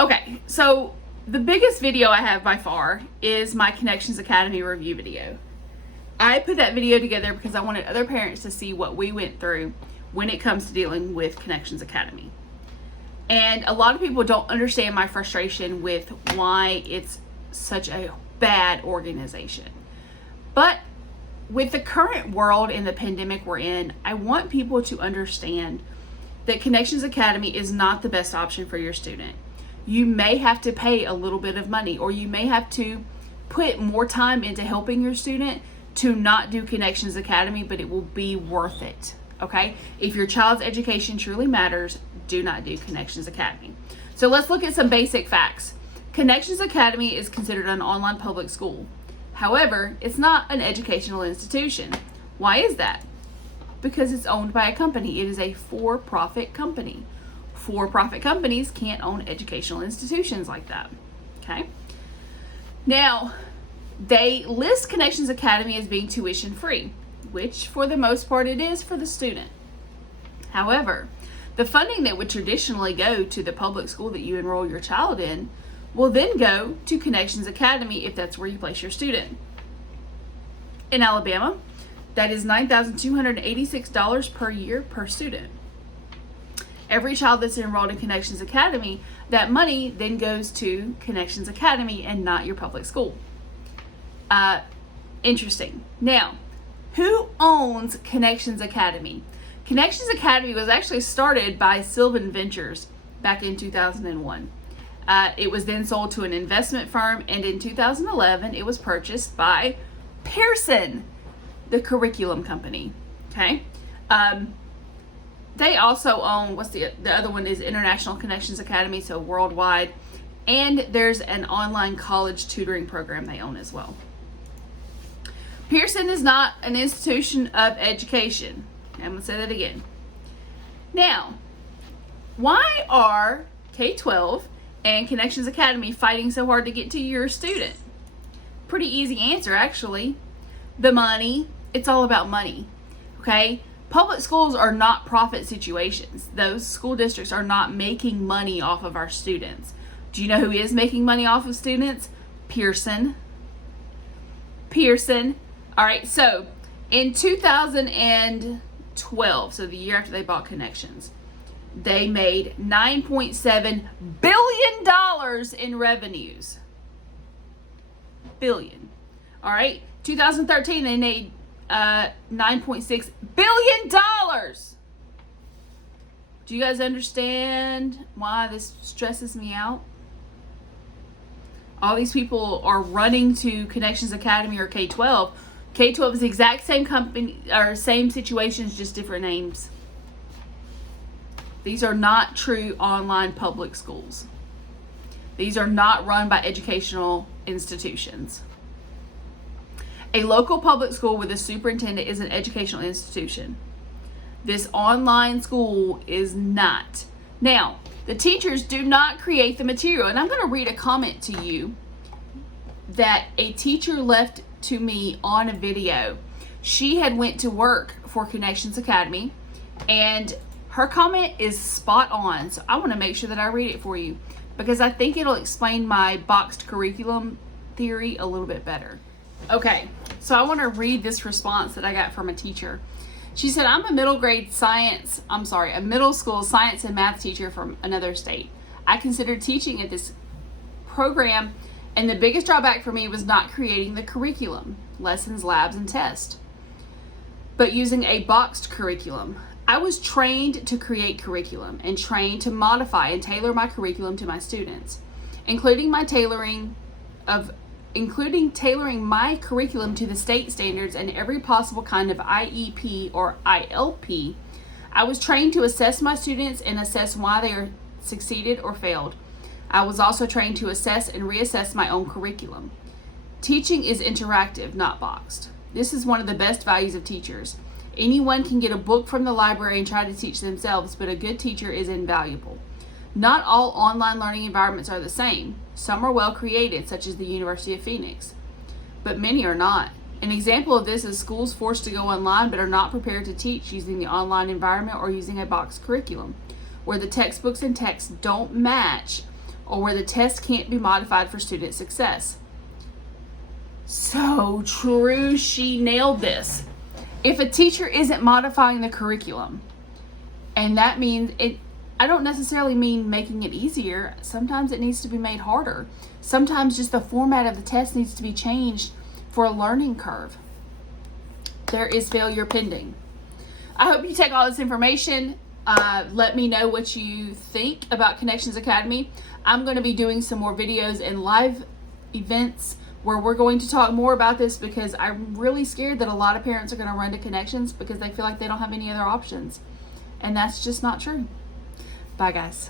Okay, so the biggest video I have by far is my Connections Academy review video. I put that video together because I wanted other parents to see what we went through when it comes to dealing with Connections Academy. And a lot of people don't understand my frustration with why it's such a bad organization. But with the current world and the pandemic we're in, I want people to understand that Connections Academy is not the best option for your student. You may have to pay a little bit of money, or you may have to put more time into helping your student to not do Connections Academy, but it will be worth it, okay? If your child's education truly matters, do not do Connections Academy. So let's look at some basic facts. Connections Academy is considered an online public school. However, it's not an educational institution. Why is that? Because it's owned by a company. It is a for-profit company. For-profit companies can't own educational institutions like that, okay? Now, they list Connections Academy as being tuition free, which for the most part it is for the student. However, the funding that would traditionally go to the public school that you enroll your child in will then go to Connections Academy if that's where you place your student. In Alabama, that is $9,286 per year per student. Every child that's enrolled in Connections Academy, that money then goes to Connections Academy and not your public school. Interesting. Now, who owns Connections Academy? Connections Academy was actually started by Sylvan Ventures back in 2001. It was then sold to an investment firm, and in 2011, it was purchased by Pearson, the curriculum company. Okay. They also own, the other one is International Connections Academy, so worldwide. And there's an online college tutoring program they own as well. Pearson is not an institution of education. I'm going to say that again. Now, why are K-12 and Connections Academy fighting so hard to get to your student? Pretty easy answer, actually. The money. It's all about money. Okay? Public schools are not profit situations. Those school districts are not making money off of our students. Do you know who is making money off of students? Pearson. Pearson. All right, so in 2012, so the year after they bought Connections, they made $9.7 billion in revenues. Billion. All right, 2013, they made $9.6 billion. Do you guys understand why this stresses me out? All these people are running to Connections Academy or K-12. K-12 is the exact same company or same situations, just different names. These are not true online public schools. These are not run by educational institutions. A local public school with a superintendent is an educational institution. This online school is not. Now, the teachers do not create the material. And I'm going to read a comment to you that a teacher left to me on a video. She had went to work for Connections Academy, and her comment is spot on. So I want to make sure that I read it for you because I think it'll explain my boxed curriculum theory a little bit better. Okay, so I want to read this response that I got from a teacher. She said, I'm a middle school science and math teacher from another state. I considered teaching at this program, and the biggest drawback for me was not creating the curriculum, lessons, labs, and tests, but using a boxed curriculum. I was trained to create curriculum and trained to modify and tailor my curriculum to my students, including tailoring my curriculum to the state standards and every possible kind of IEP or ILP. I was trained to assess my students and assess why they are succeeded or failed. I was also trained to assess and reassess my own curriculum. Teaching is interactive, not boxed. This is one of the best values of teachers. Anyone can get a book from the library and try to teach themselves, but a good teacher is invaluable. Not all online learning environments are the same. Some are well created, such as the University of Phoenix, but many are not. An example of this is schools forced to go online but are not prepared to teach using the online environment or using a boxed curriculum, where the textbooks and texts don't match or where the test can't be modified for student success. So true, she nailed this. If a teacher isn't modifying the curriculum, and that means it, I don't necessarily mean making it easier. Sometimes it needs to be made harder. Sometimes just the format of the test needs to be changed for a learning curve. There is failure pending. I hope you take all this information. Let me know what you think about Connections Academy. I'm going to be doing some more videos and live events where we're going to talk more about this, because I'm really scared that a lot of parents are going to run to Connections because they feel like they don't have any other options. And that's just not true. Bye, guys.